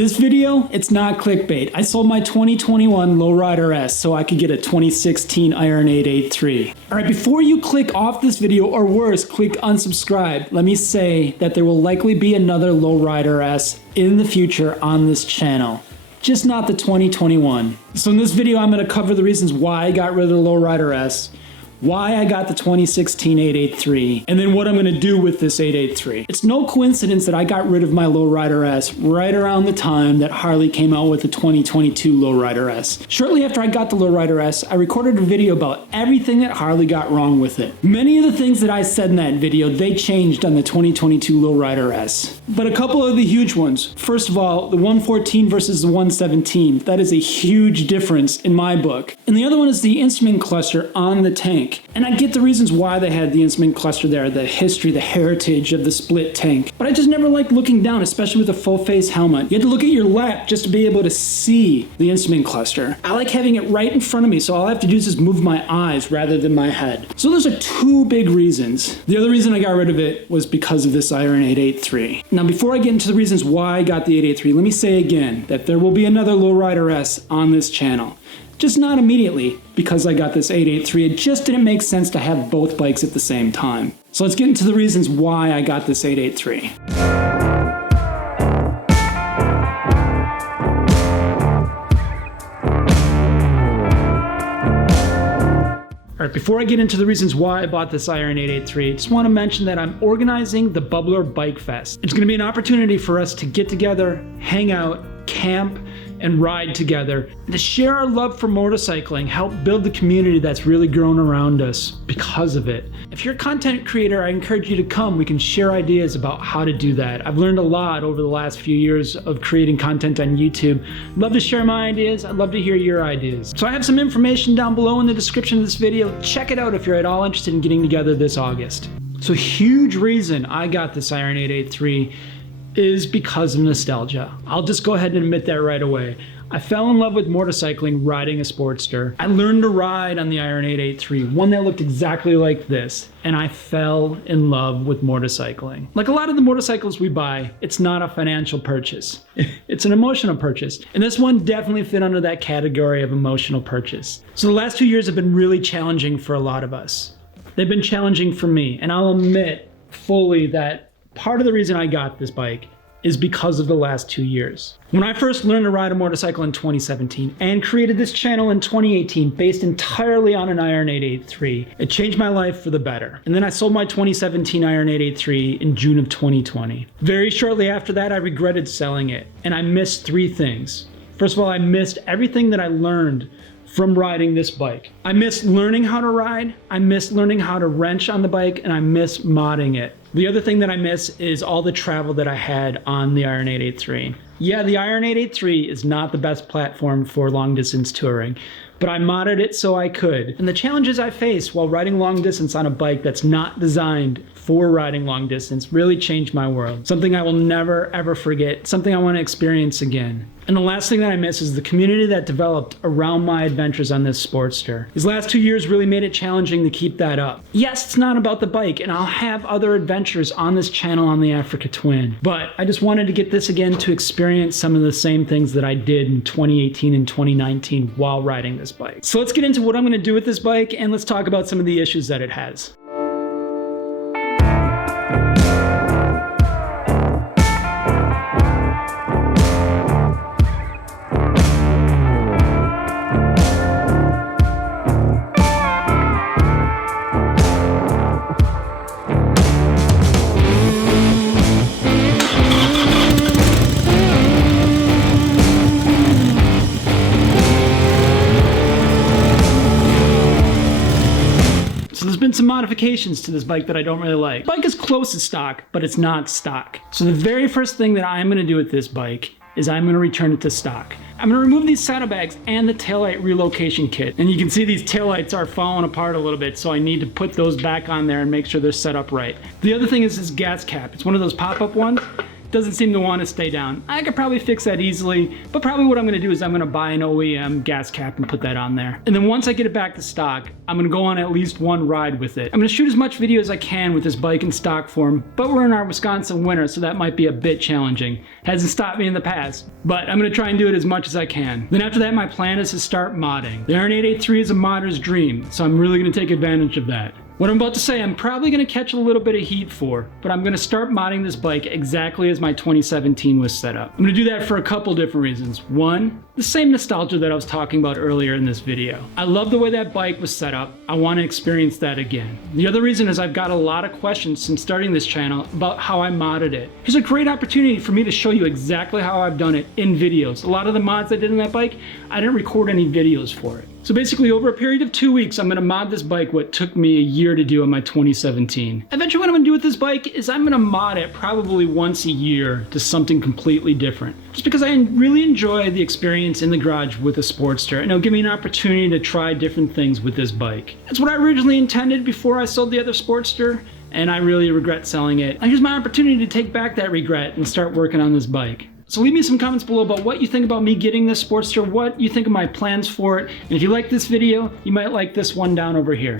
This video, it's not clickbait. I sold my 2021 Low Rider S so I could get a 2016 Iron 883. Alright, before you click off this video, or worse, click unsubscribe, let me say that there will likely be another Low Rider S in the future on this channel. Just not the 2021. So in this video, I'm going to cover the reasons why I got rid of the Low Rider S, why I got the 2016 883, and then what I'm going to do with this 883. It's no coincidence that I got rid of my Low Rider S right around the time that Harley came out with the 2022 Low Rider S. Shortly after I got the Low Rider S, I recorded a video about everything that Harley got wrong with it. Many of the things that I said in that video, they changed on the 2022 Low Rider S. But a couple of the huge ones. First of all, the 114 versus the 117. That is a huge difference in my book. And the other one is the instrument cluster on the tank. And I get the reasons why they had the instrument cluster there, the history, the heritage of the split tank. But I just never liked looking down, especially with a full face helmet. You had to look at your lap just to be able to see the instrument cluster. I like having it right in front of me, so all I have to do is just move my eyes rather than my head. So those are two big reasons. The other reason I got rid of it was because of this Iron 883. Now before I get into the reasons why I got the 883, let me say again that there will be another Low Rider S on this channel. Just not immediately, because I got this 883. It just didn't make sense to have both bikes at the same time. So let's get into the reasons why I got this 883. Alright, before I get into the reasons why I bought this Iron 883, I just want to mention that I'm organizing the Bubbler Bike Fest. It's going to be an opportunity for us to get together, hang out, camp, and ride together, and to share our love for motorcycling, help build the community that's really grown around us because of it. If you're a content creator, I encourage you to come. We can share ideas about how to do that. I've learned a lot over the last few years of creating content on YouTube. I'd love to share my ideas. I'd love to hear your ideas. So I have some information down below in the description of this video. Check it out if you're at all interested in getting together this August. So a huge reason I got this Iron 883 is because of nostalgia. I'll just go ahead and admit that right away. I fell in love with motorcycling riding a Sportster. I learned to ride on the Iron 883, one that looked exactly like this, and I fell in love with motorcycling. Like a lot of the motorcycles we buy, it's not a financial purchase. It's an emotional purchase. And this one definitely fit under that category of emotional purchase. So the last 2 years have been really challenging for a lot of us. They've been challenging for me, and I'll admit fully that part of the reason I got this bike is because of the last 2 years. When I first learned to ride a motorcycle in 2017 and created this channel in 2018 based entirely on an Iron 883, it changed my life for the better. And then I sold my 2017 Iron 883 in June of 2020. Very shortly after that, I regretted selling it, and I missed three things. First of all, I missed everything that I learned from riding this bike. I missed learning how to ride, I missed learning how to wrench on the bike, and I missed modding it. The other thing that I miss is all the travel that I had on the Iron 883. Yeah, the Iron 883 is not the best platform for long distance touring, but I modded it so I could. And the challenges I faced while riding long distance on a bike that's not designed for riding long distance really changed my world. Something I will never ever forget, something I want to experience again. And the last thing that I miss is the community that developed around my adventures on this Sportster. These last 2 years really made it challenging to keep that up. Yes, it's not about the bike, and I'll have other adventures on this channel on the Africa Twin, but I just wanted to get this again to experience some of the same things that I did in 2018 and 2019 while riding this bike. So let's get into what I'm going to do with this bike, and let's talk about some of the issues that it has. Been some modifications to this bike that I don't really like. The bike is close to stock, but it's not stock. So the very first thing that I'm going to do with this bike is I'm going to return it to stock. I'm going to remove these saddlebags and the taillight relocation kit. And you can see these taillights are falling apart a little bit, so I need to put those back on there and make sure they're set up right. The other thing is this gas cap. It's one of those pop-up ones. doesn't seem to want to stay down. I could probably fix that easily, but probably what I'm going to do is I'm going to buy an OEM gas cap and put that on there. And then once I get it back to stock, I'm going to go on at least one ride with it. I'm going to shoot as much video as I can with this bike in stock form, but we're in our Wisconsin winter, so that might be a bit challenging. Hasn't stopped me in the past, but I'm going to try and do it as much as I can. Then after that, my plan is to start modding. The Iron 883 is a modder's dream, so I'm really going to take advantage of that. What I'm about to say, I'm probably going to catch a little bit of heat for, but I'm going to start modding this bike exactly as my 2017 was set up. I'm going to do that for a couple different reasons. One, the same nostalgia that I was talking about earlier in this video. I love the way that bike was set up. I want to experience that again. The other reason is I've got a lot of questions since starting this channel about how I modded it. Here's a great opportunity for me to show you exactly how I've done it in videos. A lot of the mods I did in that bike, I didn't record any videos for it. So basically over a period of 2 weeks, I'm going to mod this bike what took me a year to do on my 2017. Eventually what I'm going to do with this bike is I'm going to mod it probably once a year to something completely different. Just because I really enjoy the experience in the garage with a Sportster, and it'll give me an opportunity to try different things with this bike. That's what I originally intended before I sold the other Sportster, and I really regret selling it. And here's my opportunity to take back that regret and start working on this bike. So leave me some comments below about what you think about me getting this Sportster, what you think of my plans for it, and if you like this video, you might like this one down over here.